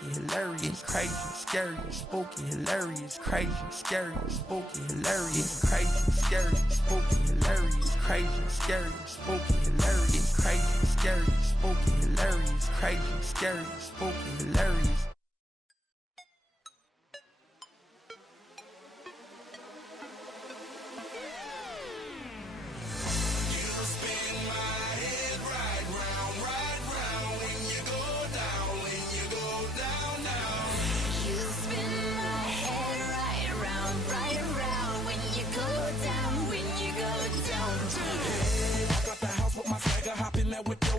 hilarious, crazy, scary, spooky, hilarious, crazy, scary, spooky, hilarious, crazy, scary, spooky, hilarious, crazy, scary, spooky, hilarious, crazy, scary, spooky, hilarious, crazy, scary, spooky, hilarious.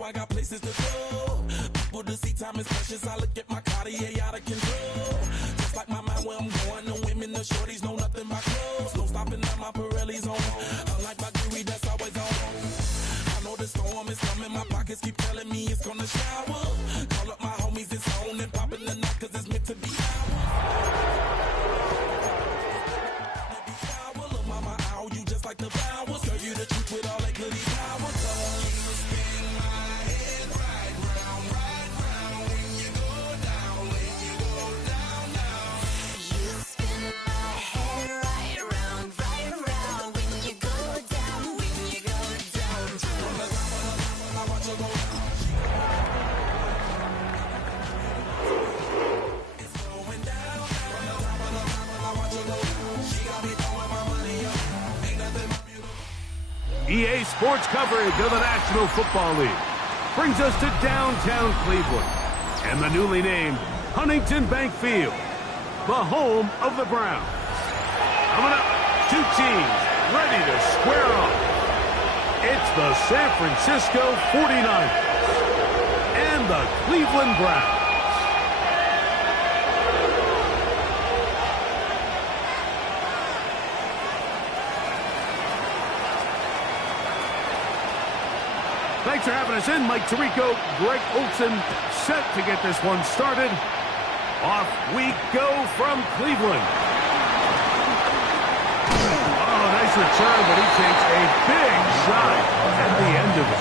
I got places to go. People to see, time is precious. I look at my Cartier out of control. Just like my mind where I'm going. The women, the shorties know nothing but clothes. No stopping at my Pirelli's on. Unlike my jewelry that's always on. I know the storm is coming. My pockets keep telling me it's gonna shower. Call up my homies, it's on and popping the night cause it's meant to be ours. Look, mama, ow, you just like the flowers. Girl, you the truth with all that goody power. EA Sports coverage of the National Football League brings us to downtown Cleveland and the newly named Huntington Bank Field, the home of the Browns. Coming up, two teams ready to square off. It's the San Francisco 49ers and the Cleveland Browns. Thanks for having us in. Mike Tirico, Greg Olson, set to get this one started. Off we go from Cleveland. Oh, nice return, but he takes a big shot at the end of it.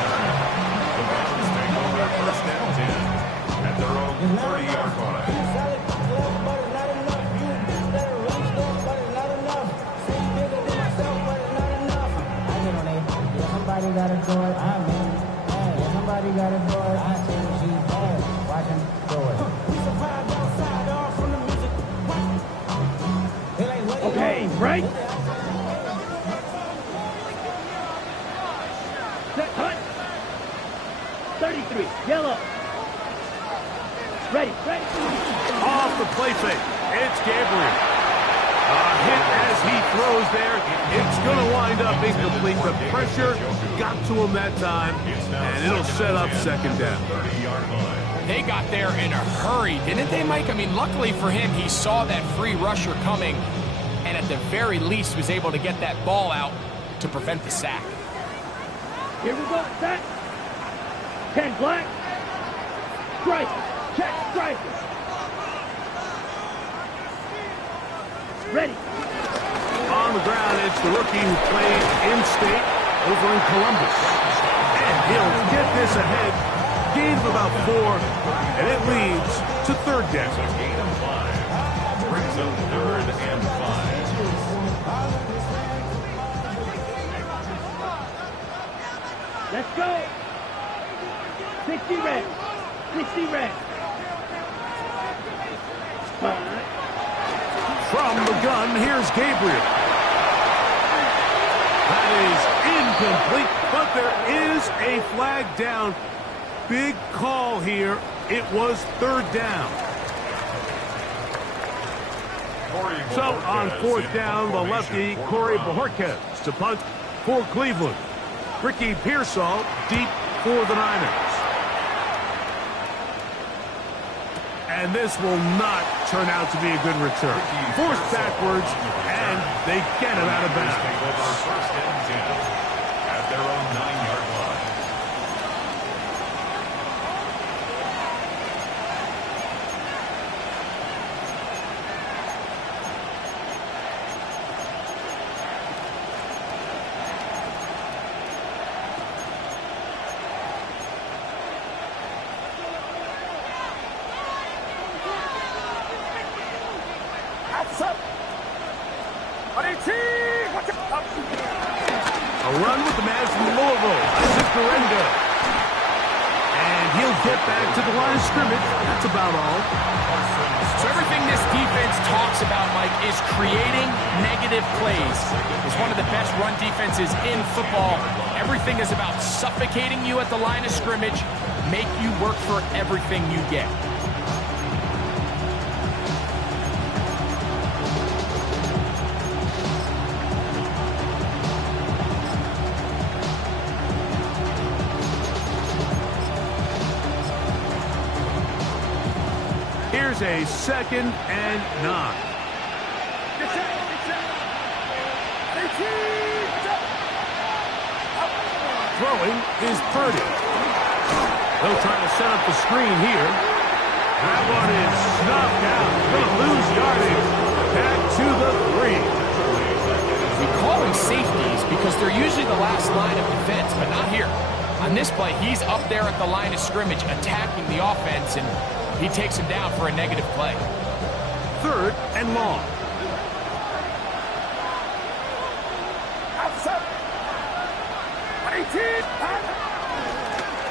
The Browns take over first and 10 at their own 30-yard line. Somebody gotta do it. I mean, hey, somebody gotta do it. I see she's bad. Watch him do it. We survived outside, all from the music. Okay, right. Set, hunt. 33, yellow. Ready. Off the play fake. It's Gabriel. Hit as he throws there. It's going to wind up incomplete. The pressure got to him that time, and it'll set up second down. They got there in a hurry, didn't they, Mike? I mean, luckily for him, he saw that free rusher coming, and at the very least was able to get that ball out to prevent the sack. Here we go, set. 10 black. Strike. Check, strike. Ready. On the ground, it's the rookie who played in-state over in Columbus. And he'll get this ahead. Gain of about 4, and it leads to third down. It's a gain of 5. Brings up 3rd and 5. Let's go. 60 red. 60 red. From the gun, here's Gabriel. That is incomplete, but there is a flag down. Big call here. It was third down. So on fourth down, the lefty, Corey Bojorquez to punt for Cleveland. Ricky Pearsall deep for the Niners. And this will not turn out to be a good return. Forced backwards, and they get it out of bounds. First and 10 at their own 9-yard line. A run with the man from Louisville. This is Garenda. And he'll get back to the line of scrimmage. That's about all. So everything this defense talks about, Mike, is creating negative plays. It's one of the best run defenses in football. Everything is about suffocating you at the line of scrimmage, make you work for everything you get. Here's a 2nd and 9. Throwing is Purdy. They'll try to set up the screen here. That one is snuffed out. Going to lose yardage. Back to the 3. We call them safeties because they're usually the last line of defense, but not here. On this play, he's up there at the line of scrimmage attacking the offense, and he takes him down for a negative play. 3rd and long.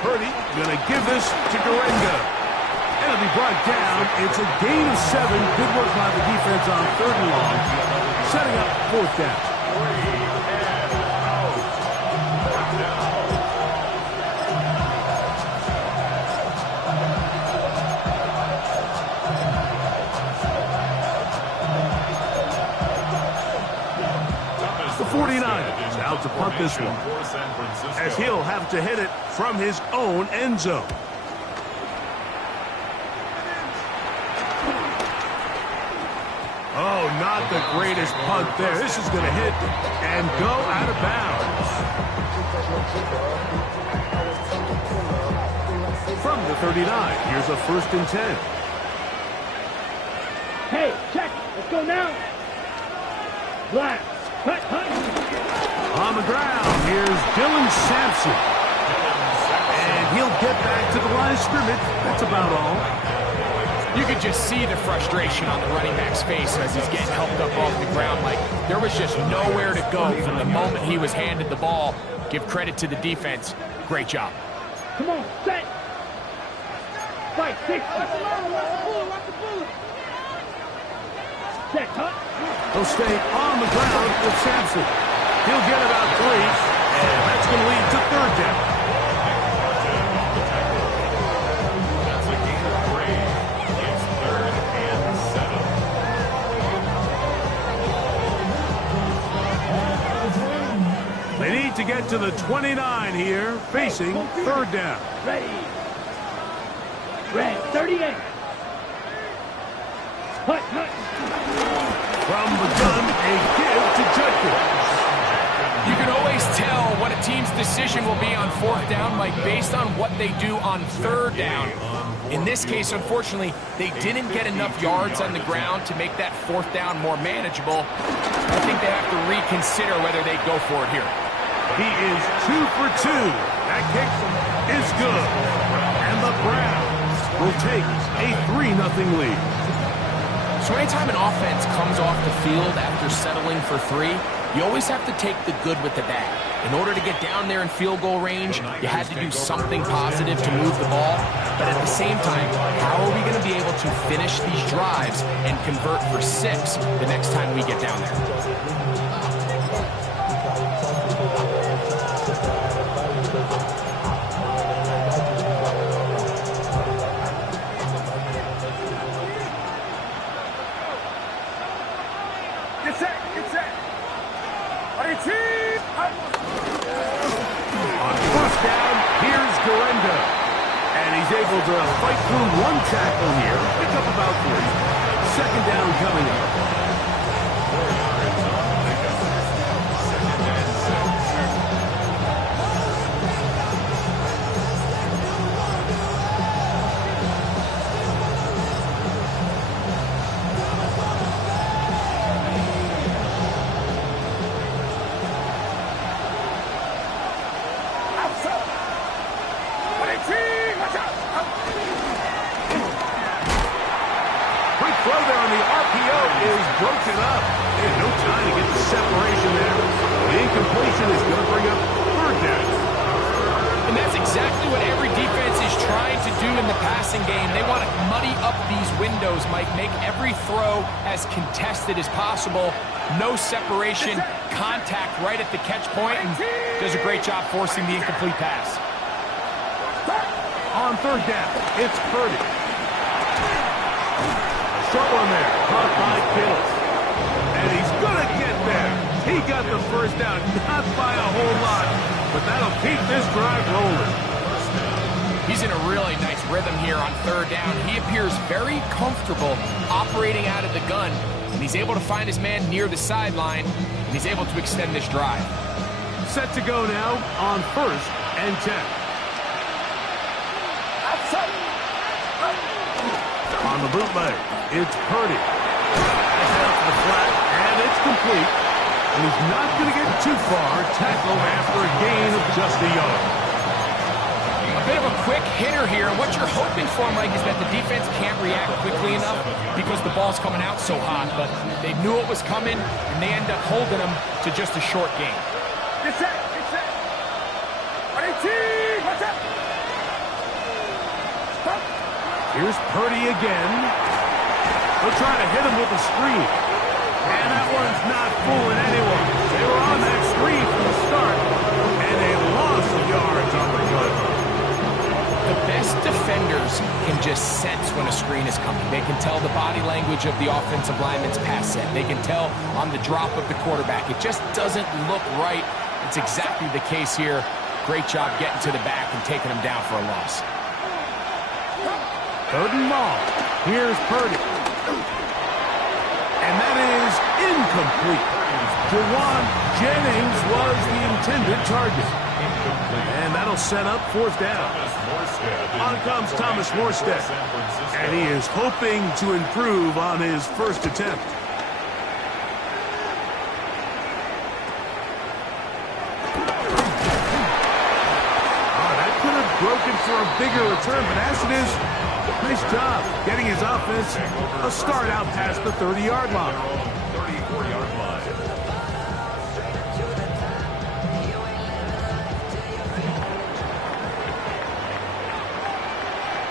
Purdy going to give this to Garenda. And it'll be brought down. It's a gain of 7. Good work by the defense on 3rd and long. Setting up 4th down. The 49ers out to punt this one, as he'll have to hit it from his own end zone. Oh, not the greatest punt there. This is going to hit and go out of bounds. From the 39, here's a 1st and 10. Hey, check. Let's go now. Black. Cut. On the ground, here's Dylan Sampson. And he'll get back to the line of scrimmage. That's about all. You could just see the frustration on the running back's face as he's getting helped up off the ground. Like, there was just nowhere to go from the moment he was handed the ball. Give credit to the defense. Great job. Come on, set. Fight, 60. Set, cut. He'll stay on the ground with Sampson. He'll get about 3, and that's going to lead to 3rd down. That's a gain of 3. It's 3rd and 7. They need to get to the 29 here, facing 3rd down. Ready. Red, 38. Cut. From the gun, a give to Judkins. You can always tell what a team's decision will be on 4th down, Mike, based on what they do on 3rd down. In this case, unfortunately, they didn't get enough yards on the ground to make that 4th down more manageable. I think they have to reconsider whether they go for it here. He is 2 for 2. That kick is good. And the Browns will take a 3-0 lead. So anytime an offense comes off the field after settling for 3, you always have to take the good with the bad. In order to get down there in field goal range, you had to do something positive to move the ball. But at the same time, how are we going to be able to finish these drives and convert for 6 the next time we get down there? On 1st down, here's Garenda. And he's able to fight through 1 tackle here. Pick up about 3. 2nd down coming up. Quick throw there on the RPO is broken up. They had no time to get the separation there. The incompletion is going to bring up third down. And that's exactly what every defense is trying to do in the passing game. They want to muddy up these windows, Mike, make every throw as contested as possible. No separation, contact right at the catch point, and does a great job forcing the incomplete pass. On third down, it's Purdy. Short one there, caught by Kittle. And he's going to get there. He got the first down, not by a whole lot, but that'll keep this drive rolling. He's in a really nice rhythm here on third down. He appears very comfortable operating out of the gun, and he's able to find his man near the sideline, and he's able to extend this drive. Set to go now on 1st and 10. On the bootleg, it's Purdy. Out to the flat, and it's complete. And he's not going to get too far. Tackled after a gain of just a yard. A bit of a quick hitter here. What you're hoping for, Mike, is that the defense can't react quickly enough because the ball's coming out so hot. But they knew it was coming, and they end up holding them to just a short gain. Get set. Get set. What's up? Here's Purdy again. They'll try to hit him with a screen. And that one's not fooling anyone. They were on that screen from the start, and they lost yards on the play. The best defenders can just sense when a screen is coming. They can tell the body language of the offensive lineman's pass set. They can tell on the drop of the quarterback. It just doesn't look right. It's exactly the case here. Great job getting to the back and taking him down for a loss. Third and long. Here's Purdy. And that is incomplete. Jawan Jennings was the intended target. And that'll set up 4th down. On comes Thomas Morstead. And he is hoping to improve on his first attempt. Broken for a bigger return, but as it is, nice job getting his offense a start out past the 30-yard line. 34-yard line.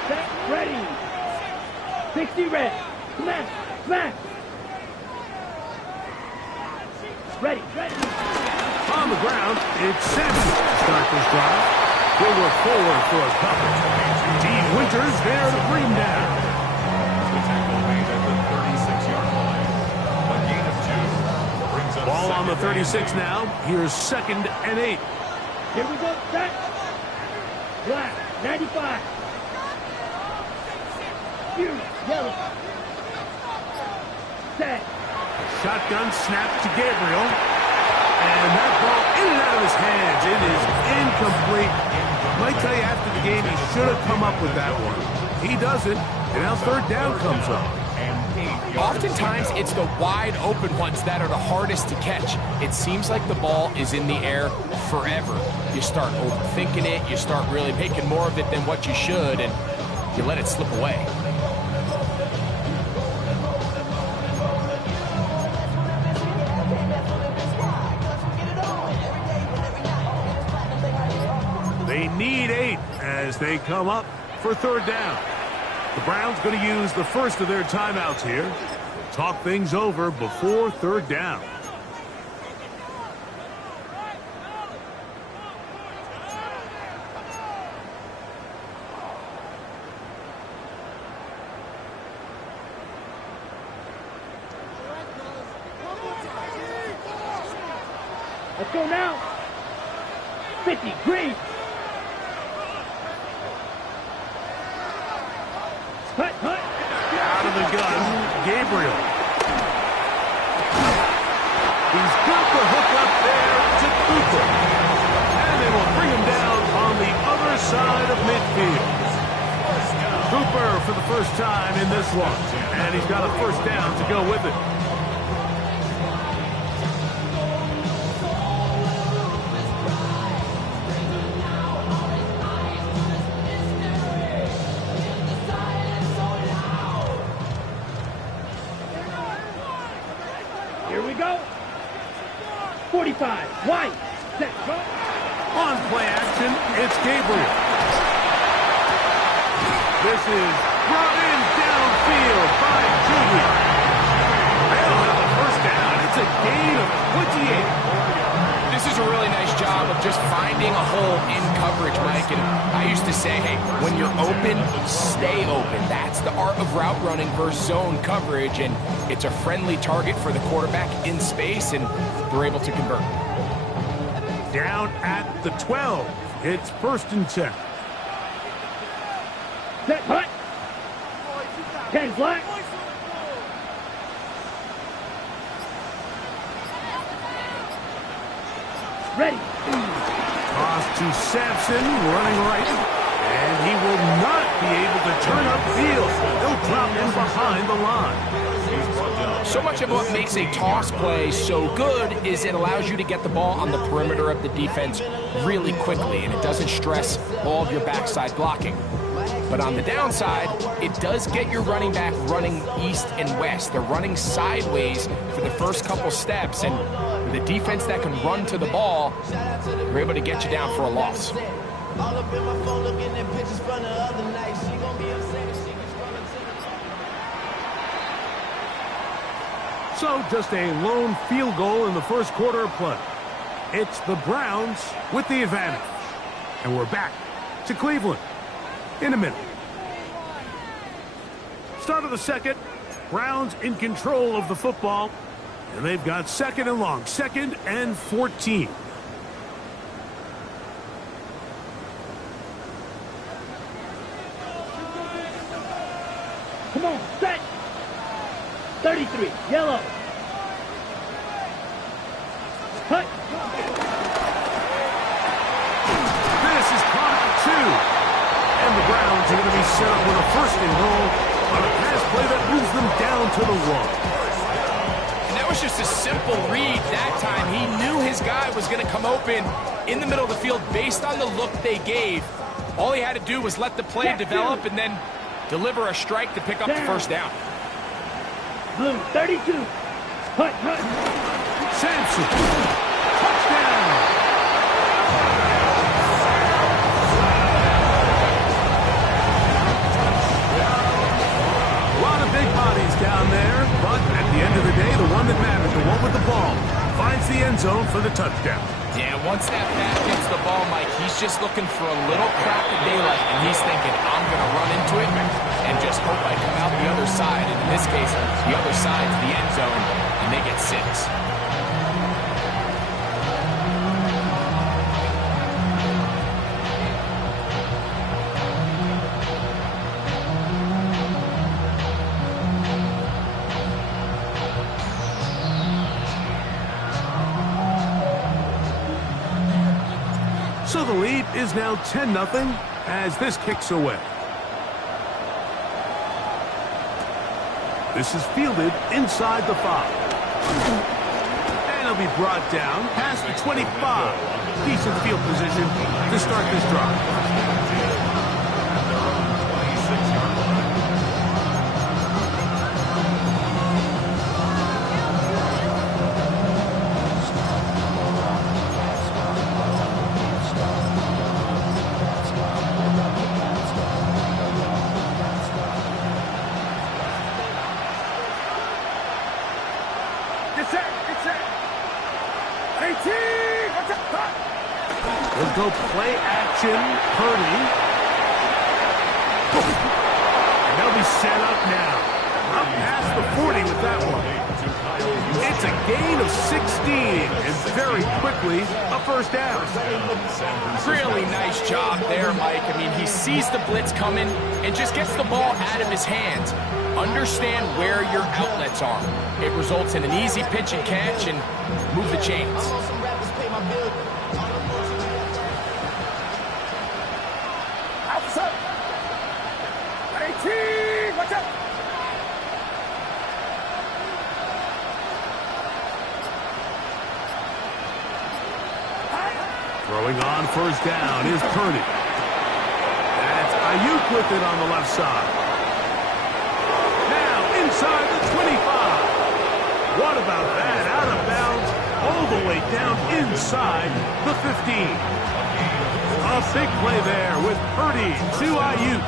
Set, ready. 60 red. Smash, smash. Ready. On the ground, it's Samuel to start this drive. They were forward for a couple. Dean Winters there to bring down. The tackle made at the 36-yard line. A gain of 2 brings up Ball on the 36 now. Here's 2nd and 8. Here we go. Set. Black. 95. Yellow. Set. Shotgun snap to Gabriel. And that ball in and out of his hands. It is incomplete. Might tell you after the game he should have come up with that one. He doesn't, and now 3rd down comes up. Oftentimes, it's the wide open ones that are the hardest to catch. It seems like the ball is in the air forever. You start overthinking it, you start really making more of it than what you should, and you let it slip away. They need 8 as they come up for 3rd down. The Browns going to use the first of their timeouts here. Talk things over before 3rd down. Let's go now. 50, green. Hut. Out of the gun, Gabriel. He's got the hook up there to Cooper. And they will bring him down on the other side of midfield. Cooper for the first time in this one. And he's got a 1st down to go with it. go. 45. White. Set. Go. On play action, it's Gabriel. This is brought in downfield by Judy. They'll have a first down. It's a gain of 28. This is a really nice job of just finding a hole in coverage, Mike. And I used to say, hey, when you're open, stay open. That's the art of route running versus zone coverage. And it's a friendly target for the quarterback in space, and they're able to convert. Down at the 12. It's 1st and 10. Set. Hut. 10 flat. Ready. Toss to Sampson, running right. And he will not be able to turn upfield. He'll drop in behind the line. So much of what makes a toss play so good is it allows you to get the ball on the perimeter of the defense really quickly, and it doesn't stress all of your backside blocking. But on the downside, it does get your running back running east and west. They're running sideways for the first couple steps, and with a defense that can run to the ball, they're able to get you down for a loss. So just a lone field goal in the first quarter of play. It's the Browns with the advantage. And we're back to Cleveland in a minute. Start of the second. Browns in control of the football. And they've got 2nd and long. 2nd and 14. Come on. Set. 33. Yellow. Hut. This is caught at 2. And the Browns are going to be set up with a 1st and goal on a pass play that moves them down to the 1. That was just a simple read that time. He knew his guy was going to come open in the middle of the field based on the look they gave. All he had to do was let the play develop and then deliver a strike to pick up the first down. Blue, 32. Hut, hut. Sampson. Touchdown. A lot of big bodies down there, but at the end of the day, the one that matters, the one with the ball, finds the end zone for the touchdown. Yeah, once that back gets the ball, Mike, he's just looking for a little crack of daylight, and he's thinking, I'm going to run into it and just hope I come out the other side. And in this case, the other side's the end zone, and they get 6. So the lead is now 10-0 as this kicks away. This is fielded inside the 5. And it'll be brought down past the 25. Decent field position to start this drive. We'll go play action, Purdy. And they'll be set up now. Up past the 40 with that one. It's a gain of 16, and very quickly, a first down. Really nice job there, Mike. I mean, he sees the blitz coming and just gets the ball out of his hands. Understand where your outlets are. It results in an easy pitch and catch and move the chains. Throwing on first down is Purdy. That's Ayuk with it on the left side. Now inside the 25. What about that? Out of all the way down inside the 15. A big play there with Purdy to Ayuk,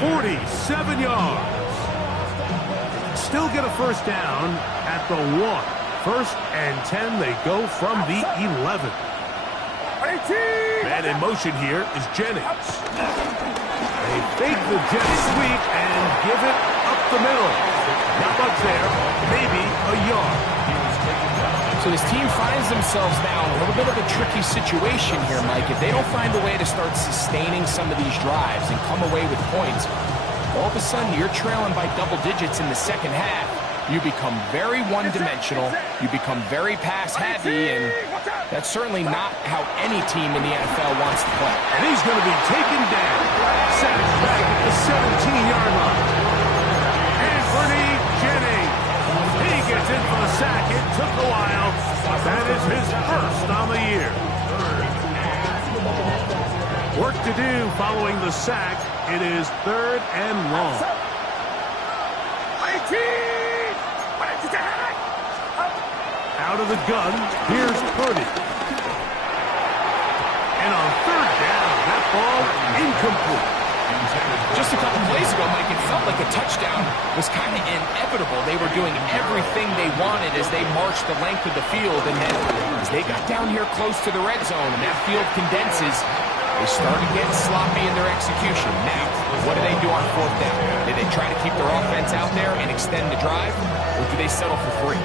47 yards. Still get a first down at the 1. First and 10, they go from the 11. Man in motion here is Jennings. They fake the jet sweep and give it up the middle. Not much there, maybe a yard. So this team finds themselves now in a little bit of a tricky situation here, Mike. If they don't find a way to start sustaining some of these drives and come away with points, all of a sudden you're trailing by double digits in the second half. You become very one-dimensional, you become very pass-heavy, and that's certainly not how any team in the NFL wants to play. And he's going to be taken down. Sacked back at the 17-yard line. Anthony Jennings. He gets in for the sack. It took a while. That is his first on the year. Work to do following the sack. It is 3rd and long. Out of the gun, here's Purdy. And on 3rd down, that ball incomplete. Just a couple plays ago, Mike, it felt like a touchdown was kind of inevitable. They were doing everything they wanted as they marched the length of the field, and then as they got down here close to the red zone and that field condenses, they started getting sloppy in their execution. Now, what do they do on 4th down? Do they try to keep their offense out there and extend the drive, or do they settle for 3?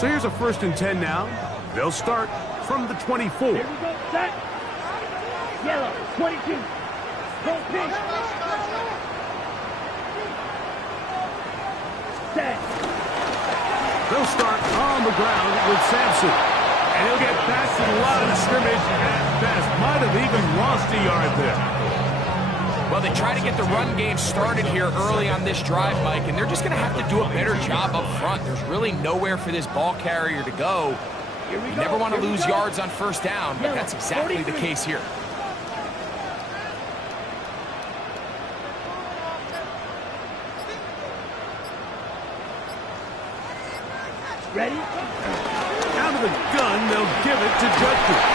So here's a 1st and 10 now. They'll start from the 24. Here we go, set. Yellow, 22. Go pink. Set. They'll start on the ground with Sampson. And he'll get back to the line of scrimmage at best. Might have even lost a yard there. Well, they try to get the run game started here early on this drive, Mike, and they're just going to have to do a better job up front. There's really nowhere for this ball carrier to go. You never want to lose yards on 1st down, but that's exactly the case here. Ready? Out of the gun, they'll give it to Judkins.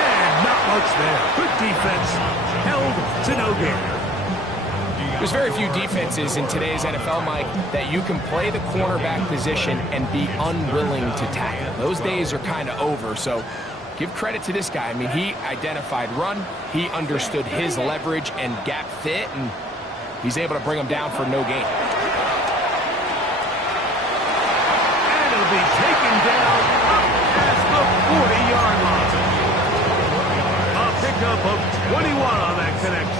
And not much there. Good defense. Held to no gain. There's very few defenses in today's NFL, Mike, that you can play the cornerback position and be unwilling to tackle. Those days are kind of over, so give credit to this guy. I mean, he identified run, he understood his leverage and gap fit, and he's able to bring him down for no gain. And it'll be taken down at the 40-yard line. A pickup of 21 on that connection.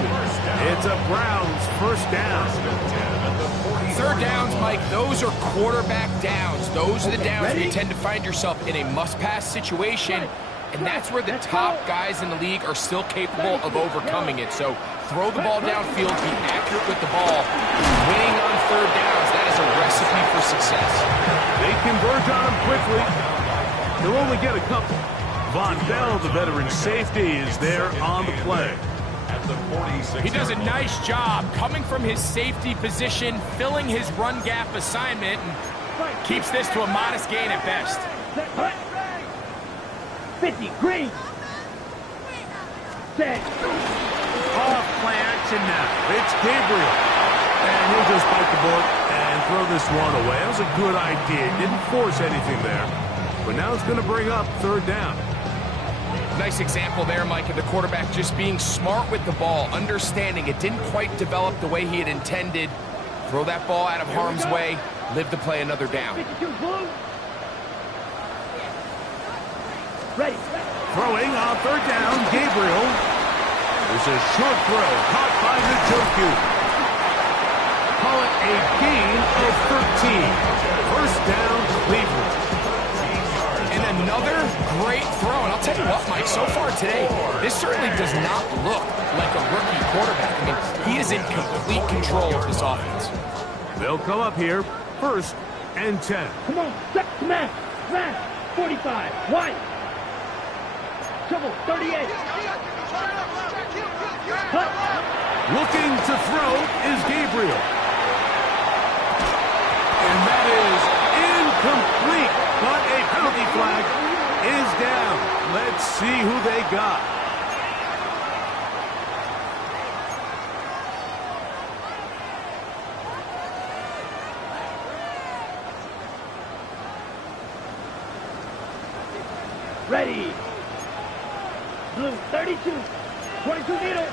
It's a Browns 1st down. 3rd downs, Mike, those are quarterback downs. Those are the downs where you tend to find yourself in a must-pass situation, and that's where the top guys in the league are still capable of overcoming it. So throw the ball downfield, be accurate with the ball. Winning on 3rd downs, that is a recipe for success. They converge on him quickly. He'll only get a couple. Von Bell, the veteran safety, is there on the play. He does a nice job coming from his safety position, filling his run gap assignment, and keeps this to a modest gain at best. 50, green. Set. Off play action now. It's Gabriel. And he'll just bite the bullet and throw this one away. That was a good idea. Didn't force anything there. But now it's going to bring up 3rd down. Nice example there, Mike, of the quarterback just being smart with the ball, understanding it didn't quite develop the way he had intended. Throw that ball out of harm's way, live to play another down. 52, blue. Ready. Throwing on 3rd down, Gabriel. There's a short throw caught by Njoku. Call it a gain of 13. 1st down, Cleveland. And another great throw. And I'll tell you what, Mike, so far today, this certainly does not look like a rookie quarterback. I mean, he is in complete control of this offense. They'll come up here, 1st and 10. Come on, set, smash, 45, wide. Triple, 38. Cut. Looking to throw is Gabriel. And that is incomplete, but a penalty flag is down. Let's see who they got. Ready. Blue, 32. 22 needle.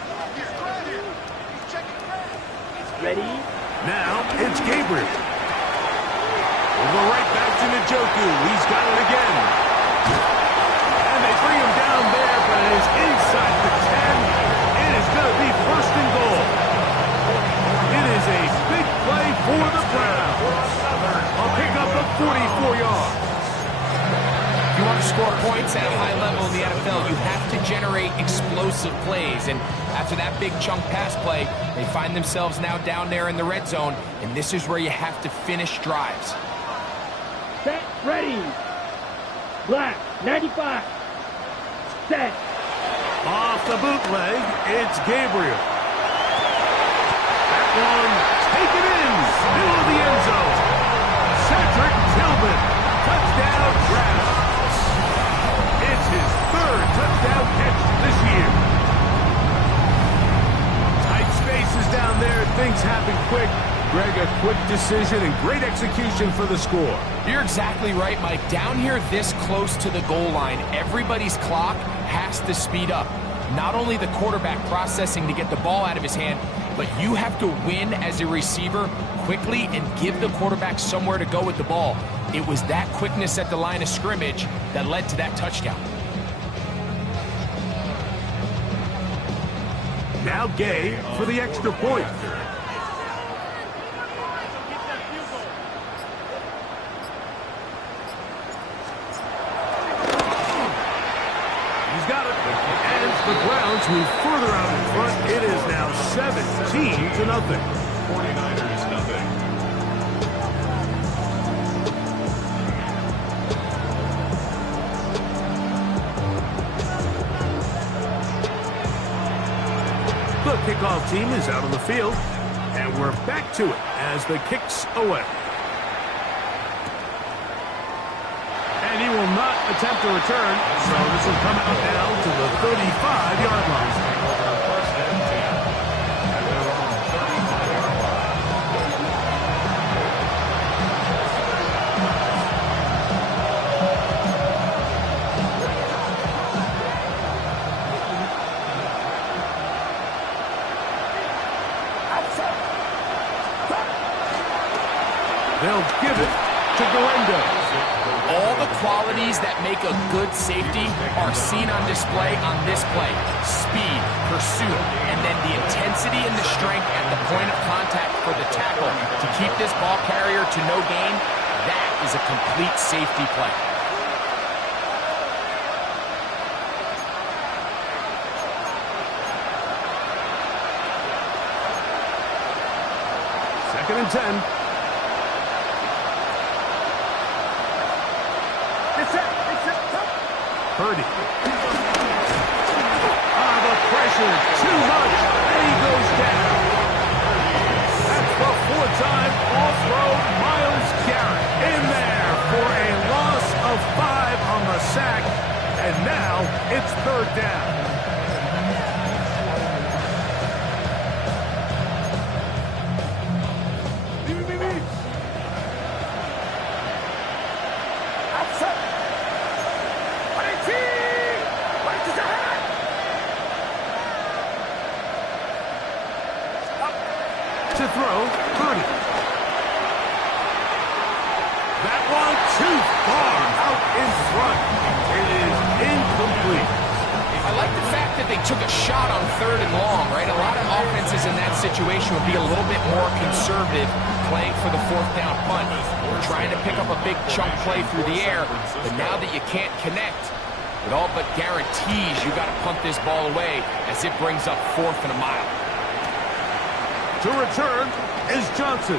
Ready. Now it's Gabriel. We'll go right back to Njoku. He's got it again. And they bring him down there, but it is inside the 10. It is going to be first and goal. It is a big play for the Browns. I'll pick up the 44 yards. If you want to score points at a high level in the NFL, you have to generate explosive plays. And after that big chunk pass play, they find themselves now down there in the red zone. And this is where you have to finish drives. Set, ready. Black, 95. Set. Off the bootleg, it's Gabriel. That one, take it in, middle of the end zone. Cedric Tillman, touchdown Browns. It's his third touchdown catch this year. Tight spaces down there, things happen quick. Greg, a quick decision and great execution for the score. You're exactly right, Mike. Down here this close to the goal line, everybody's clock has to speed up. Not only the quarterback processing to get the ball out of his hand, but you have to win as a receiver quickly and give the quarterback somewhere to go with the ball. It was that quickness at the line of scrimmage that led to that touchdown. Now Gay for the extra point. The Browns move further out in front. It is now 17-0. 49ers nothing. The kickoff team is out on the field, and we're back to it as the kick's away. And he will not attempt a return, so this will come out now to the 35-yard line. First and 10. At their own 35-yard line. They'll give it to Galendo. All the qualities that make a good safety are seen on display on this play. Speed, pursuit, and then the intensity and the strength at the point of contact for the tackle to keep this ball carrier to no gain. That is a complete safety play. Second and 10. Purdy. The pressure is too much, and he goes down. That's the fourth time all-throw Myles Garrett in there for a loss of 5 on the sack, and now it's third down. To throw, Purdy. That one too far out in front. It is incomplete. I like the fact that they took a shot on third and long, right? A lot of offenses in that situation would be a little bit more conservative playing for the fourth down punt. We're trying to pick up a big chunk play through the air, but now that you can't connect, it all but guarantees you got to punt this ball away as it brings up fourth and a mile. To return is Johnson.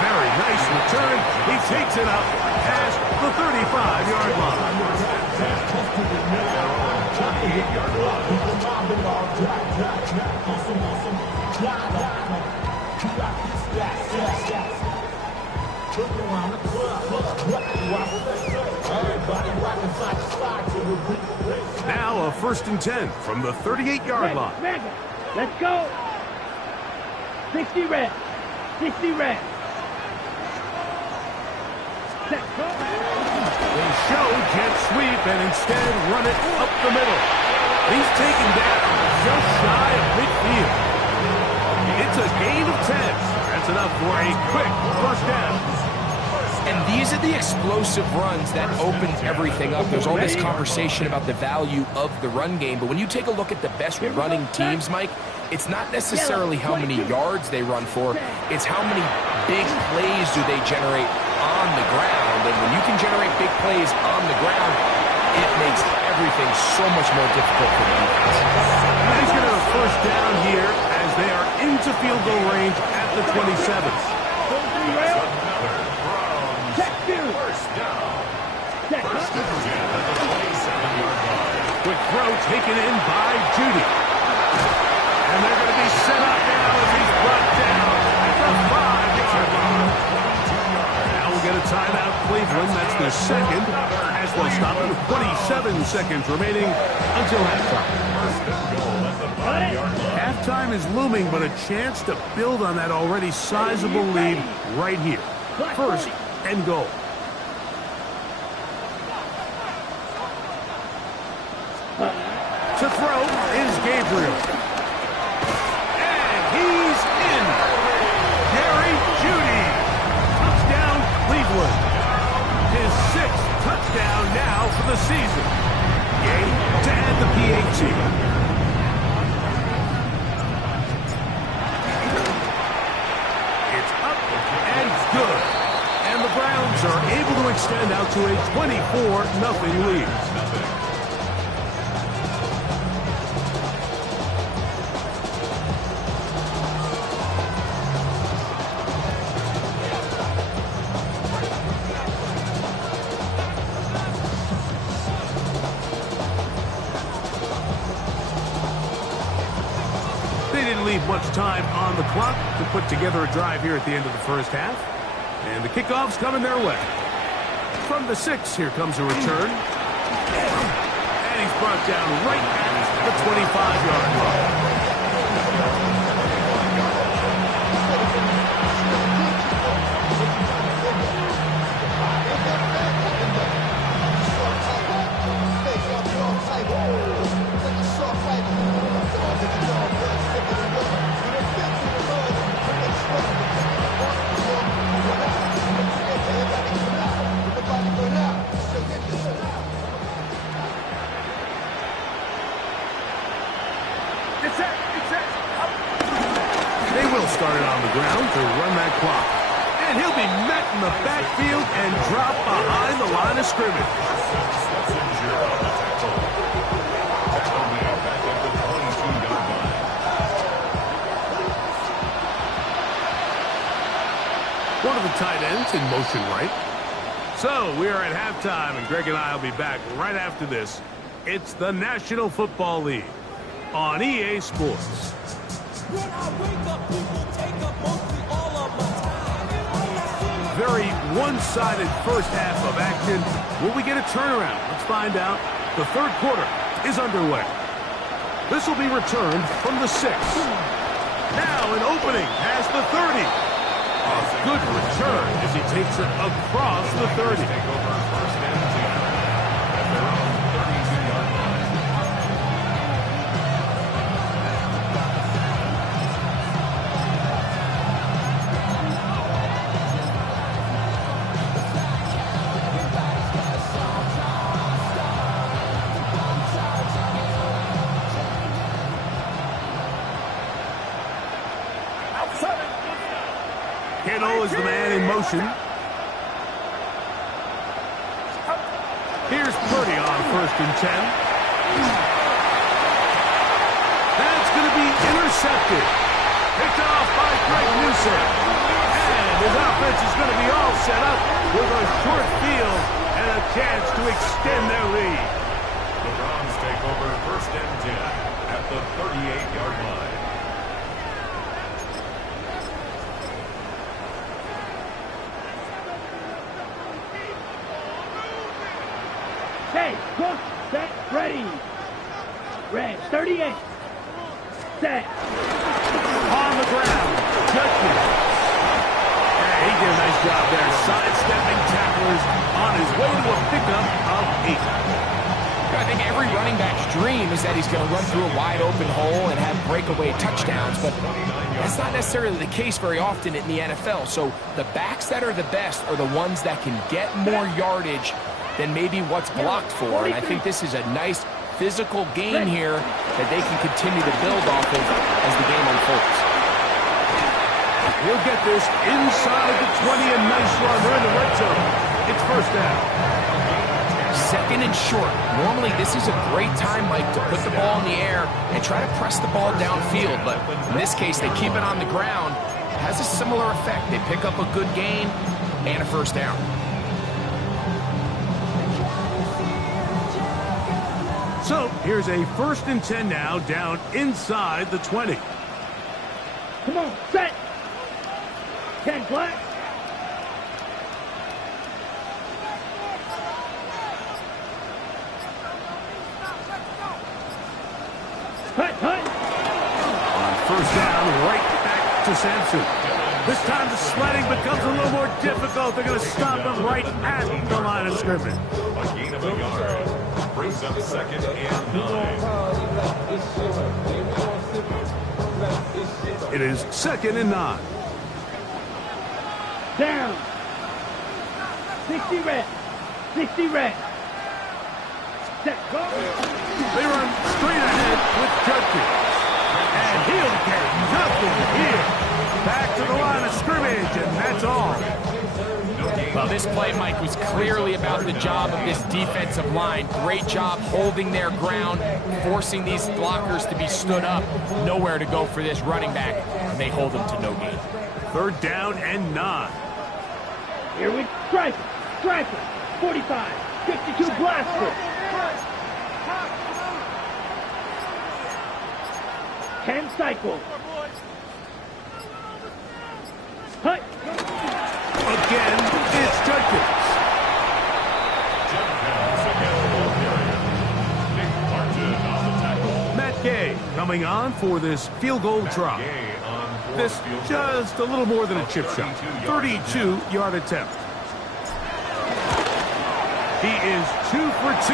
Very nice return. He takes it up past the 35-yard line. Now a 1st and 10 from the 38-yard line. Megan, let's go. 60 red. 60 red. Set, go. They show jet sweep and instead run it up the middle. He's taken down just shy of midfield. It's a gain of 10. That's enough for a quick 1st down. And these are the explosive runs that open everything up. There's all this conversation about the value of the run game, but when you take a look at the best running teams, Mike, it's not necessarily how many yards they run for, it's how many big plays do they generate on the ground. And when you can generate big plays on the ground, it makes everything so much more difficult for the defense. He's going to have a 1st down here as they are into field goal range at the 27. Quick throw taken in by Judy. And they're going to be set up now as he's brought down at the 5-yard line. Now we'll get a timeout, Cleveland. That's their 2nd, as they'll stop it with 27 seconds remaining until halftime. Halftime is looming, but a chance to build on that already sizable lead right here. 1st and goal. To throw is Gabriel. And he's in. Jerry Jeudy. Touchdown, Cleveland. His 6th touchdown now for the season. Game to add the PAT. It's up and good. And the Browns are able to extend out to a 24-0 lead. Leave much time on the clock to put together a drive here at the end of the 1st half. And the kickoff's coming their way. From the 6, here comes a return. And he's brought down right at the 25-yard line. They will start it on the ground to run that clock. And he'll be met in the backfield and dropped behind the line of scrimmage. One of the tight ends in motion right. So we are at halftime, and Greg and I will be back right after this. It's the National Football League on EA Sports. When I wake up, people take up mostly all of my time. Very one-sided 1st half of action. Will we get a turnaround? Let's find out. The 3rd quarter is underway. This will be returned from the 6. Now an opening past the 30. A good return as he takes it across the 30. Kittle is the man in motion. Here's Purdy on 1st and 10. That's going to be intercepted. Picked off by Greg Newsom. And his offense is going to be all set up with a short field and a chance to extend their lead. The Browns take over first and 10 at the 38-yard line. Okay, cook, set, ready. Red, 38. Set. On the ground, Judkins. Yeah, he did a nice job there, sidestepping tacklers on his way to a pickup of 8. I think every running back's dream is that he's going to run through a wide open hole and have breakaway touchdowns, but that's not necessarily the case very often in the NFL. So the backs that are the best are the ones that can get more yardage than maybe what's blocked for. And I think this is a nice physical gain here that they can continue to build off of as the game unfolds. He'll get this inside the 20, a nice run. They're in the red zone. It's first down. Second and short. Normally this is a great time, Mike, to put the ball in the air and try to press the ball downfield. But in this case, they keep it on the ground. It has a similar effect. They pick up a good gain and a first down. So here's a first and 10 now, down inside the 20. Come on, set. 10 black. Hut, hut. On first down, right back to Sampson. This time the sledding becomes a little more difficult. They're going to stop him right at the line of scrimmage. A gain of a yard brings up second and 9. It is second and 9. Down. 60 red. 60 red. Set, go. They run straight ahead with Judkins. And he'll get nothing here. Back to the line of scrimmage, and that's all. Well, this play, Mike, was clearly about the job of this defensive line. Great job holding their ground, forcing these blockers to be stood up. Nowhere to go for this running back, and they hold him to no gain. Third down and 9. Here we striker, 45, 52 blaster. 10 cycle. Hut. Again, it's Judkins. Matt Gay coming on for this field goal try. This just a little more than a chip shot. 32-yard attempt. He is 2 for 2.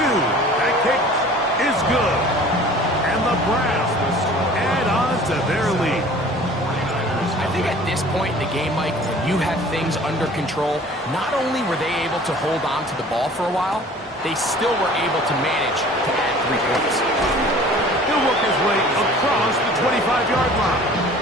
That kick is good. And the Browns add on to their lead. I think at this point in the game, Mike, when you have things under control, not only were they able to hold on to the ball for a while, they still were able to manage to add 3 points. He'll work his way across the 25-yard line.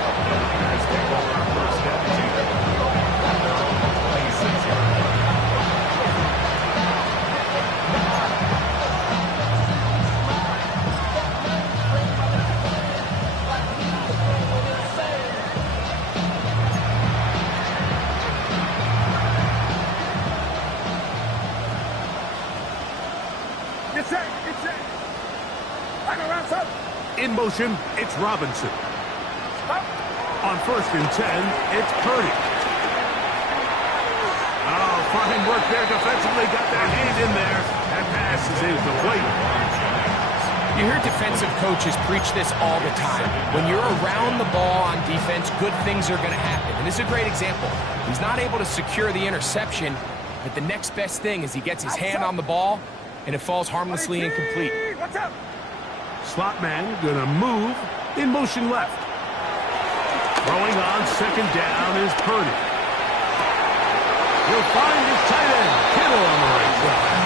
In motion, it's Robinson. On first and 10, it's Purdy. Oh, fine work there defensively. Got that hand in there. That pass is incomplete. You hear defensive coaches preach this all the time. When you're around the ball on defense, good things are going to happen. And this is a great example. He's not able to secure the interception, but the next best thing is he gets his hand on the ball, and it falls harmlessly incomplete. Slot man gonna move in motion left. Throwing on second down is Purdy. He'll find his tight end, Kittle, on the right side.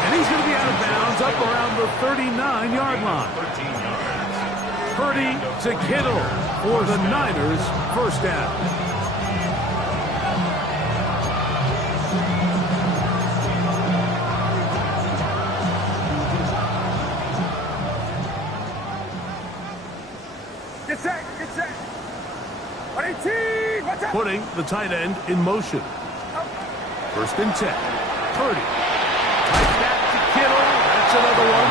And he's gonna be out of bounds up around the 39-yard line. 13 yards. Purdy to Kittle for the Niners, first down. Putting the tight end in motion. First and 10. Purdy another one.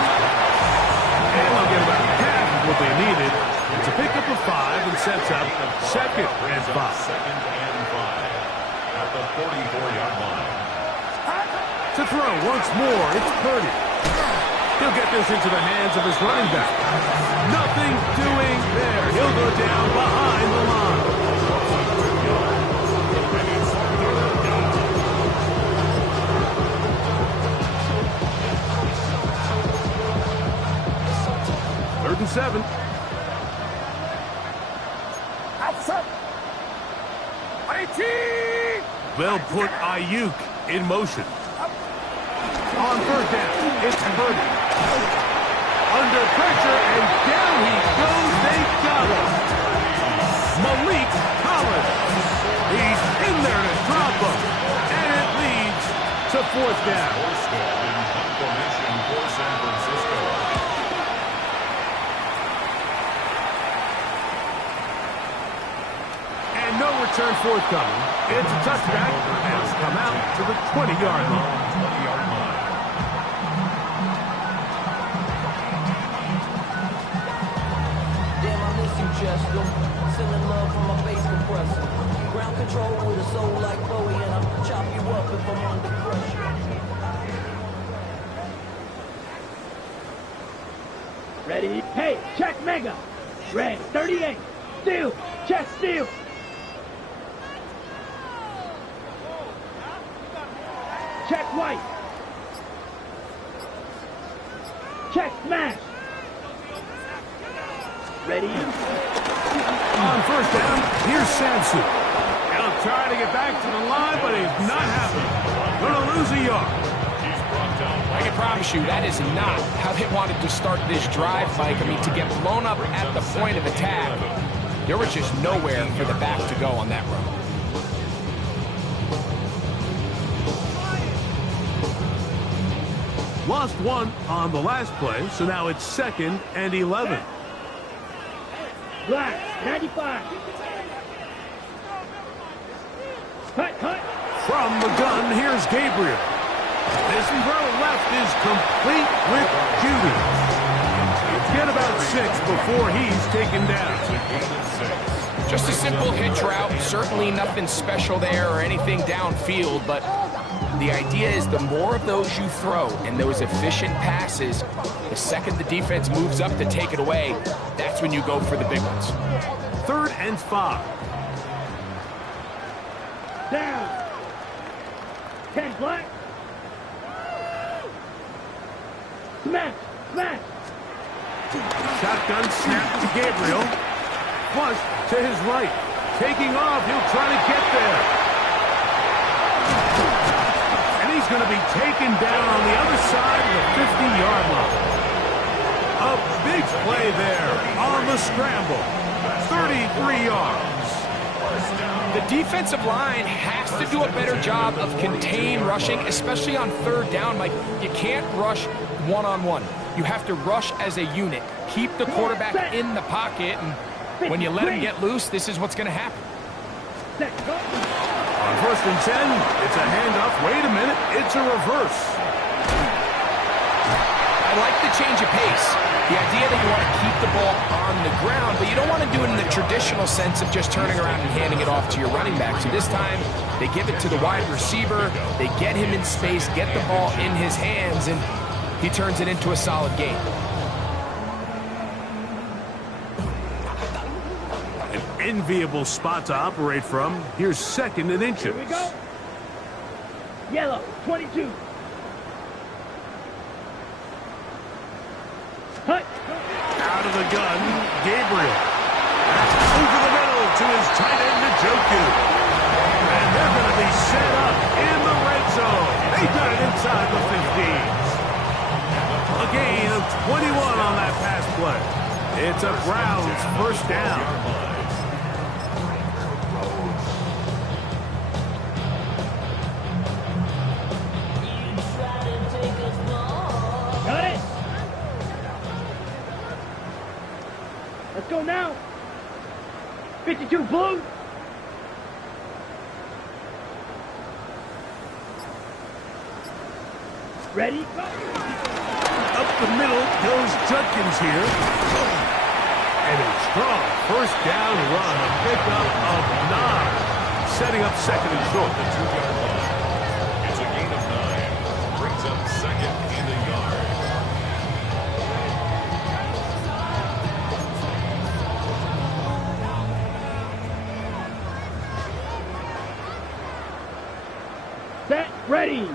And they'll get about half of what they needed. It's a pickup of 5 and sets up 2nd and 5. Second and 5 at the 44-yard line. To throw once more, it's Purdy. He'll get this into the hands of his running back. Nothing doing there. He'll go down behind the line. Third and 7. Outside. 18. They'll put Ayuk in motion. On third down, it's Purdy. Under pressure, and down he goes. They got him. Malik Collins. He's in there to drop him. And it leads to 4th down. In punt formation for San Francisco. And no return forthcoming. It's a touchback, and it's come out to the 20-yard line. 20-yard line. Damn, I miss you, Chester. Sending love from my bass compressor. Ground control with a soul like Bowie, and I'll chop you up if I'm under pressure. Ready? Hey, check Mega. Red 38. Steal. Check steal. Check white. Check smash. Ready? On first down, here's Samson. He'll try to get back to the line, but he's not happy. Gonna lose a yard. I can promise you that is not how they wanted to start this drive, Mike. I mean, to get blown up at the point of attack, there was just nowhere for the back to go on that run. Lost 1 on the last play, so now it's 2nd and 11. Black 95. Hut, hut. From the gun, here's Gabriel. This throw left is complete with Judy. Get about 6 before he's taken down. Just a simple hitch route. Certainly nothing special there or anything downfield, but the idea is the more of those you throw and those efficient passes, the second the defense moves up to take it away, that's when you go for the big ones. 3rd and 5. Down. 10 black. Smash. Smash. Shotgun snap to Gabriel. Flush to his right. Taking off, he'll try to get there. And he's going to be taken down on the other side of the 50-yard line. A big play there on the scramble. 33 yards. The defensive line has to do a better job of contained rushing, especially on 3rd down. Like, you can't rush one-on-one. You have to rush as a unit. Keep the quarterback in the pocket, and when you let him get loose, this is what's going to happen. On 1st and 10, it's a handoff. Wait a minute, it's a reverse. I like the change of pace. The idea that you want to keep the ball on the ground, but you don't want to do it in the traditional sense of just turning around and handing it off to your running back. So this time, they give it to the wide receiver. They get him in space, get the ball in his hands, and he turns it into a solid game. An enviable spot to operate from. Here's 2nd and inches. Here we go. Yellow 22. Hut. Out of the gun, Gabriel. Over the middle to his tight end, Njoku. And they're going to be set up in the red zone. They got it inside the 15. A gain of 21 on that pass play. It's a Browns 1st down. Got it. Let's go now. 52 blue. Ready? Go. up the middle goes Judkins here. And a strong first down run, a pickup of 9, setting up second and short. The 2-yard line. It's a gain of 9. Brings up second and a yard. Set, ready.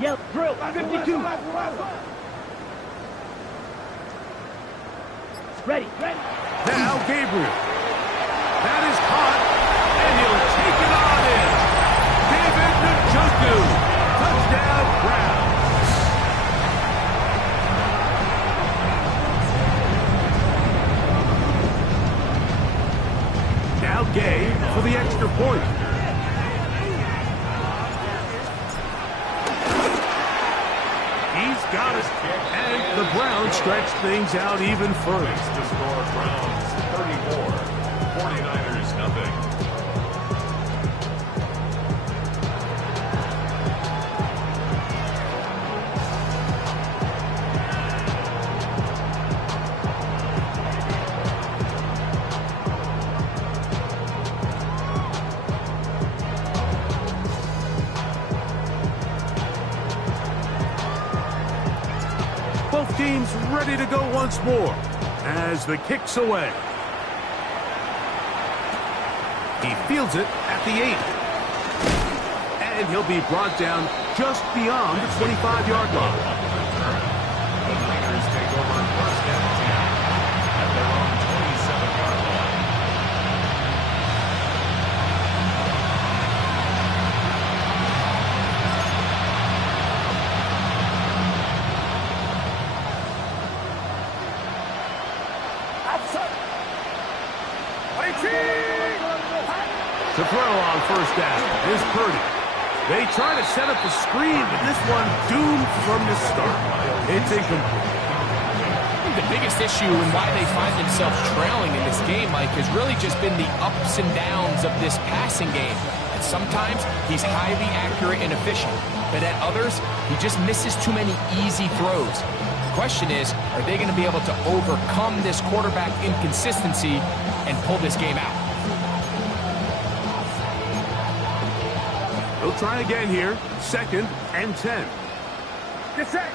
Yep, drill, 52. Ready. Now Gabriel. That is caught, and he'll take it on in. David Njoku. Touchdown, Browns. Now Gay for the extra point. He's got it, and the Browns stretch things out even further. To score Browns 34, 49ers nothing. Both teams ready to go once more as the kick's away. He fields it at the 8. And he'll be brought down just beyond the 25-yard line. The Niners take over first and 10 at their own 27-yard line. To throw on first down is Purdy. They try to set up the screen, but this one doomed from the start. It's incomplete. The biggest issue and why they find themselves trailing in this game, Mike, has really just been the ups and downs of this passing game. And sometimes he's highly accurate and efficient, but at others, he just misses too many easy throws. The question is, are they going to be able to overcome this quarterback inconsistency and pull this game out? He'll try again here. Second and 10. Get set.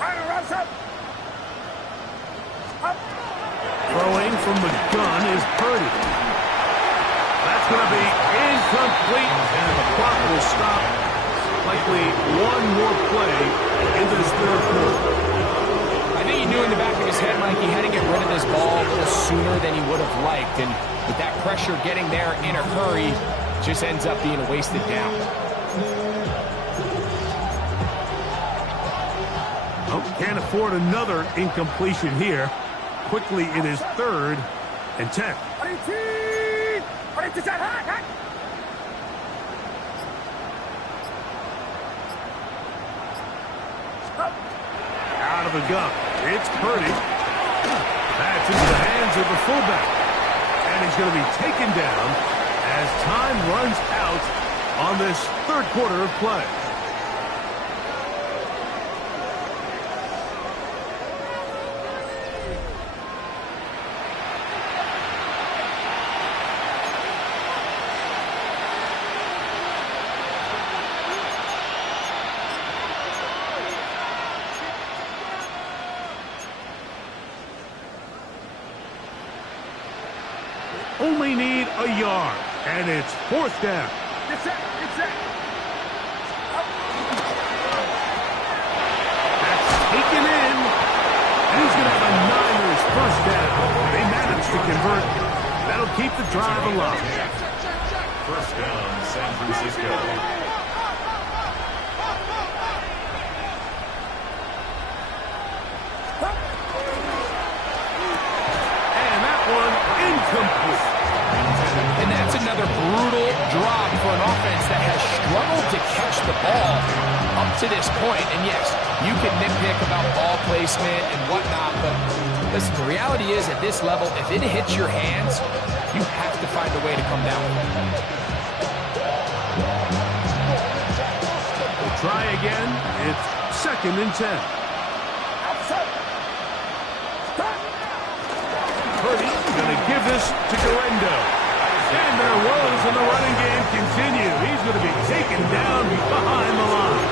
Ryder, rush up. Throwing from the gun is Purdy. That's going to be incomplete, and the clock will stop. Likely one more play in this third quarter. I think he knew in the back of his head, Mike, he had to get rid of this ball a little sooner than he would have liked. And with that pressure getting there in a hurry, just ends up being a wasted down. Oh, can't afford another incompletion here. Quickly in his third and 10. Out of the gun. It's Purdy. That's into the hands of the fullback. And he's going to be taken down as time runs out on this third quarter of play. Only need a yard, and it's fourth down. Get set. That's taken in, and he's going to have a Niners first down. They managed to convert. That'll keep the drive alive. First down, San Francisco. Incomplete. And that's another brutal drop for an offense that has struggled to catch the ball up to this point. And yes, you can nitpick about ball placement and whatnot, but listen, the reality is at this level, if it hits your hands, you have to find a way to come down. We'll try again. It's second 2nd and 10. Purdy's going to give this to Garendo. And their woes in the running game continue. He's going to be taken down behind the line.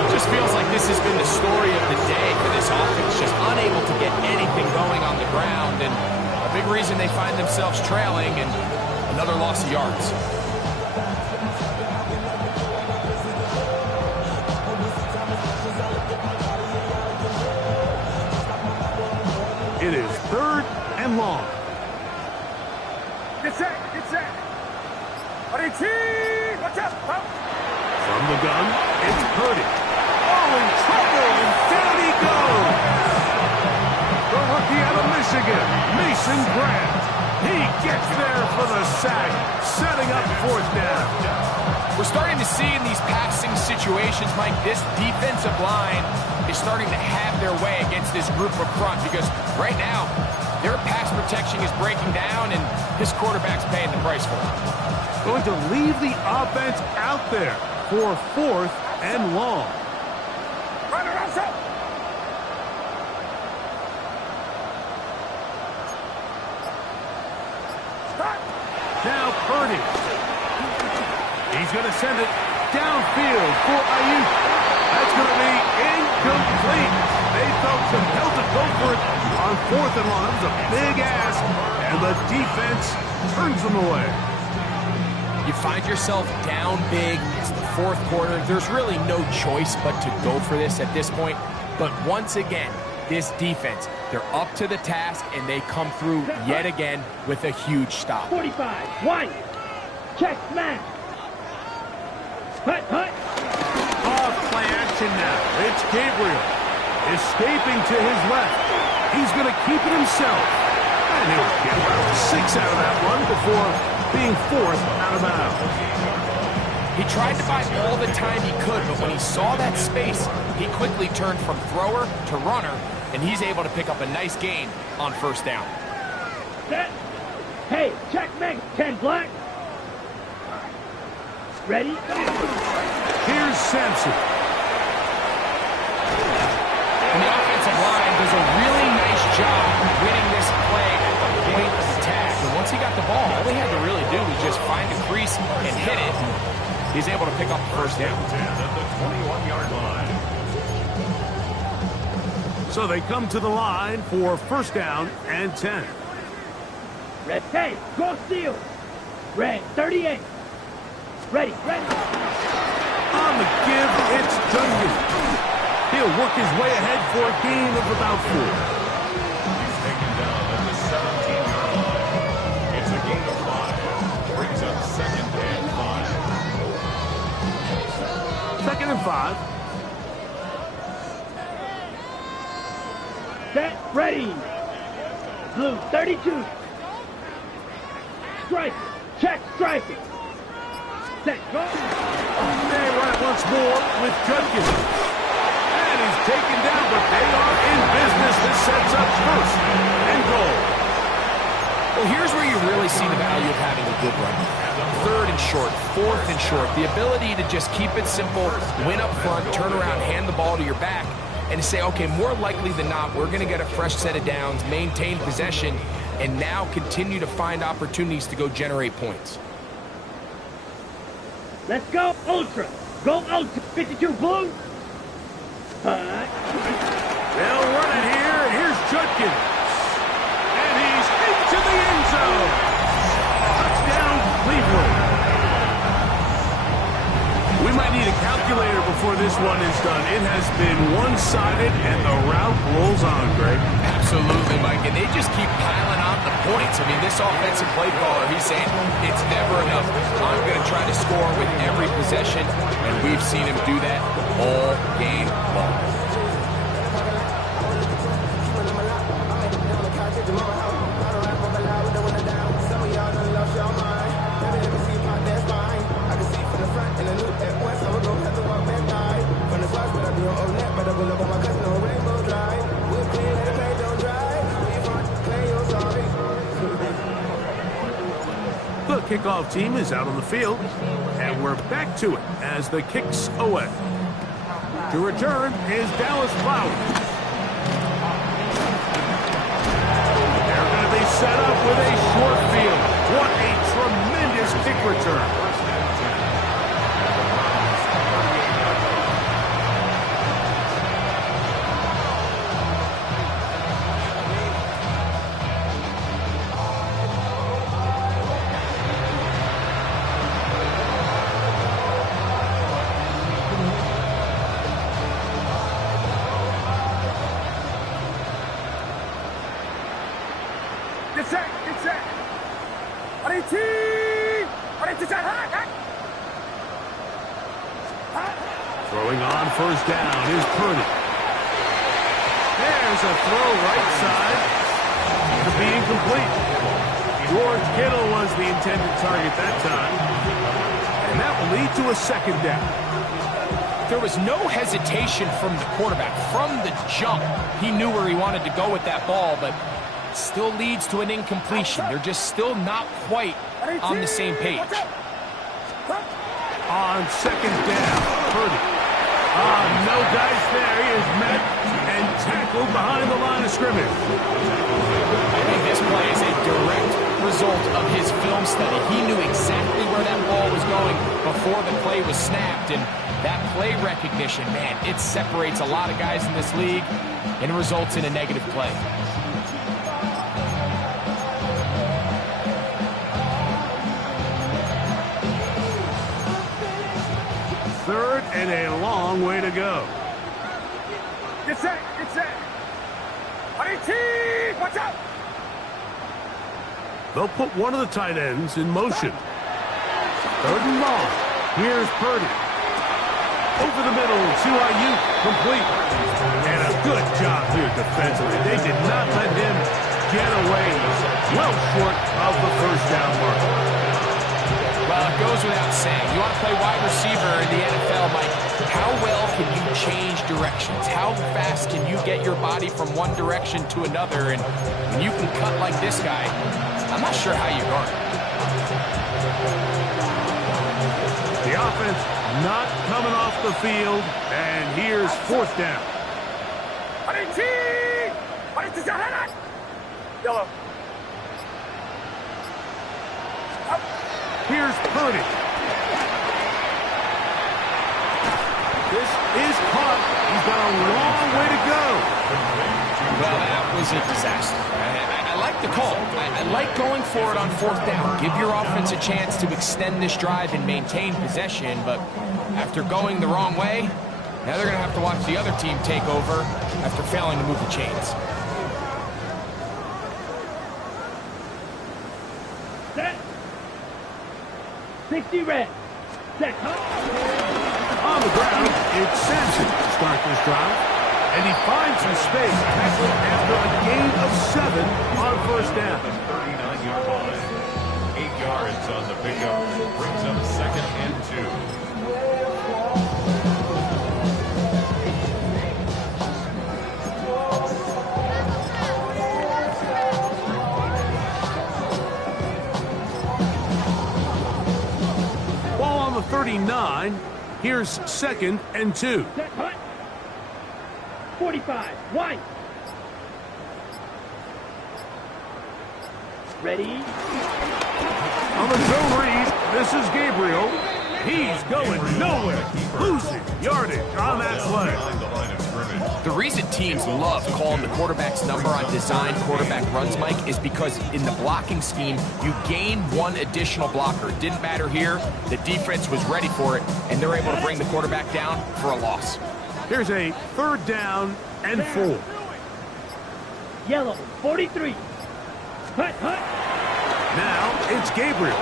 It just feels like this has been the story of the day for this offense, just unable to get anything going on the ground, and a big reason they find themselves trailing and another loss of yards. It is 3rd and long. Get set, get set. Watch out, From the gun, it's Purdy. Oh, in trouble, and down he goes. The rookie out of Michigan, Mason Grant. He gets there for the sack, setting up 4th down. We're starting to see in these passing situations, Mike, this defensive line is starting to have their way against this group up front, because right now, their pass protection is breaking down, and this quarterback's paying the price for it. Going to leave the offense out there for 4th and long. Run around, set. Now Purdy. He's going to send it downfield for Ayuk. That's going to be incomplete. They felt compelled to go for it on 4th and long. That was a big ask, and the defense turns them away. You find yourself down big. It's the 4th quarter. There's really no choice but to go for this at this point. But once again, this defense, they're up to the task, and they come through yet again with a huge stop. 45, wide. Check, smash. Hut, hut. Off play action now. It's Gabriel. Escaping to his left. He's going to keep it himself. And he'll get about 6 out of that one before being forced out of bounds. He tried to buy all the time he could, but when he saw that space, he quickly turned from thrower to runner, and he's able to pick up a nice gain on 1st down. Set. Hey, check, Meg. 10 black. Ready? Here's Sampson. And the offensive line does a really nice job winning this play at the point of attack. And once he got the ball, all he had to really do was just find a crease and hit it. He's able to pick up the 1st down. At the 21-yard line. So they come to the line for 1st down and 10. Red, hey, go steal. Red, 38. Ready, ready. On the give, it's Duncan. He'll work his way ahead for a gain of about 4. He's taken down at the 17-yard line. It's a gain of 5. Brings up 2nd and 5. 2nd and 5. Set, ready. Blue, 32. Strike, check, strike it. Set, go. They run it once more with Judkins. And he's taken down, but they are in business. This sets up 1st and goal. Well, here's where you really see the value of having a good run. 3rd and short, 4th and short. The ability to just keep it simple, win up front, turn around, hand the ball to your back, and to say, okay, more likely than not, we're going to get a fresh set of downs, maintain possession, and now continue to find opportunities to go generate points. Let's go, Ultra. Go, Ultra. 52 blue. They'll run it here, and here's Judkins. And he's into the end zone. Touchdown, Cleveland. We might need a calculator before this one is done. It has been one-sided, and the route rolls on, Greg. Absolutely, Mike, and they just keep piling on the points. I mean, this offensive play caller, he's saying it's never enough. I'm going to try to score with every possession, and we've seen him do that all game long. The kickoff team is out on the field, and we're back to it as the kick's away. To return is Dallas Flowers. They're going to be set up with a short field. What a tremendous kick return. Throwing on first down is Purdy. There's a throw right side. To be incomplete. George Kittle was the intended target that time. And that will lead to a second down. There was no hesitation from the quarterback. From the jump, he knew where he wanted to go with that ball, but it still leads to an incompletion. They're just still not quite on the same page. On second down, Purdy. No dice there. He is met and tackled behind the line of scrimmage. I think this play is a direct result of his film study. He knew exactly where that ball was going before the play was snapped, and that play recognition, man, it separates a lot of guys in this league and results in a negative play. Third and a long way to go. Get set, get set. Watch out. They'll put one of the tight ends in motion. Third and long. Here's Purdy. Over the middle to Ayuk, complete. And a good job here defensively. They did not let him get away well short of the first down mark. Well, it goes without saying. You want to play wide receiver in the NFL, Mike, how well can you change directions? How fast can you get your body from one direction to another? And when you can cut like this guy, I'm not sure how you guard it. The offense not coming off the field, and here's fourth down. Yellow. Here's Purdy. This is caught. He's got a long way to go. Well, that was a disaster. I like the call. I like going for it on fourth down. Give your offense a chance to extend this drive and maintain possession, but after going the wrong way, now they're going to have to watch the other team take over after failing to move the chains. Set. 60 red. Set. On the ground, it's Sampson to start this drive. And he finds some space, tackled after a gain of 7 on first down. 39-yard line. 8 yards on the pickup. Brings up second and 2. Ball on the 39. Here's second and 2. Set. Hut. 45. White. Ready. On the zone read, this is Gabriel. He's going nowhere. Losing yardage on that play. The reason teams love calling the quarterback's number on designed quarterback runs, Mike, is because in the blocking scheme, you gain one additional blocker. It didn't matter here. The defense was ready for it, and they're able to bring the quarterback down for a loss. Here's a third down and 4. Yellow. 43. Hut. Now it's Gabriel.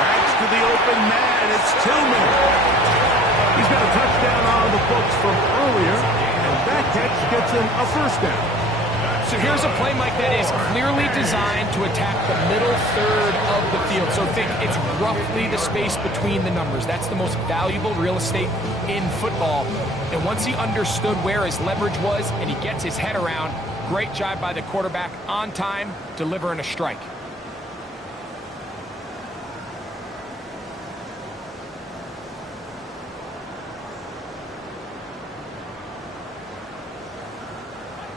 Backs to the open man. It's Tillman. He's got a touchdown on the books from earlier, and that catch gets him a first down. So here's a play, Mike, that is clearly designed to attack the middle third of the field. So think it's roughly the space between the numbers. That's the most valuable real estate in football. And once he understood where his leverage was and he gets his head around, great job by the quarterback on time, delivering a strike.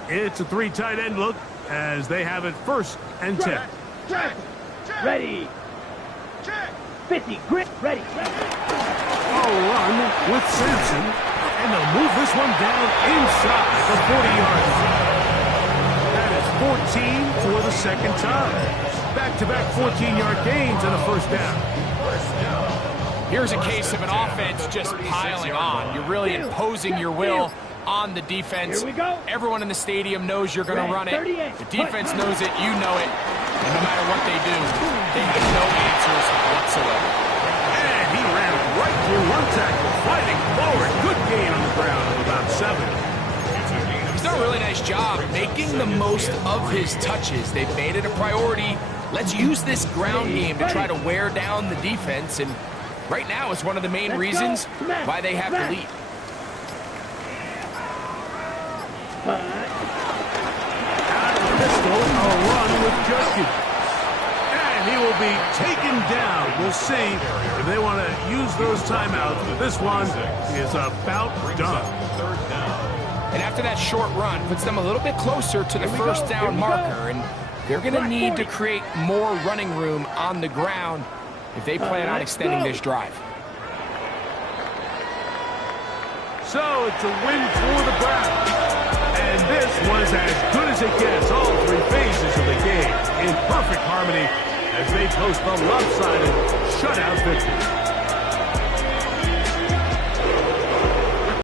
It's a 3 tight end look as they have it 1st and 10. Ready. 50, grip, ready. A run with Sampson, and they'll move this one down inside the 40-yard line. That is 14 for the 2nd time. Back-to-back 14-yard gains and a 1st down. Here's a case of an offense just piling on. You're really imposing your will on the defense. Here we go. Everyone in the stadium knows you're going to run it. The defense knows it. You know it. And no matter what they do, they have no answers whatsoever. And he ran right through one tackle, fighting forward. Good gain on the ground of about 7. He's done a really nice job making the most of his touches. They've made it a priority. Let's use this ground game to try to wear down the defense. And right now is one of the main reasons why they have the lead. Pistol, a run with Judkins. And he will be taken down. We'll see if they want to use those timeouts. But this one is about done. And after that short run, puts them a little bit closer to the 1st down marker. And they're going to need to create more running room on the ground if they plan on extending this drive. So it's a win for the Browns. And this was as good as it gets, all 3 phases of the game in perfect harmony as they post the lopsided shutout victory.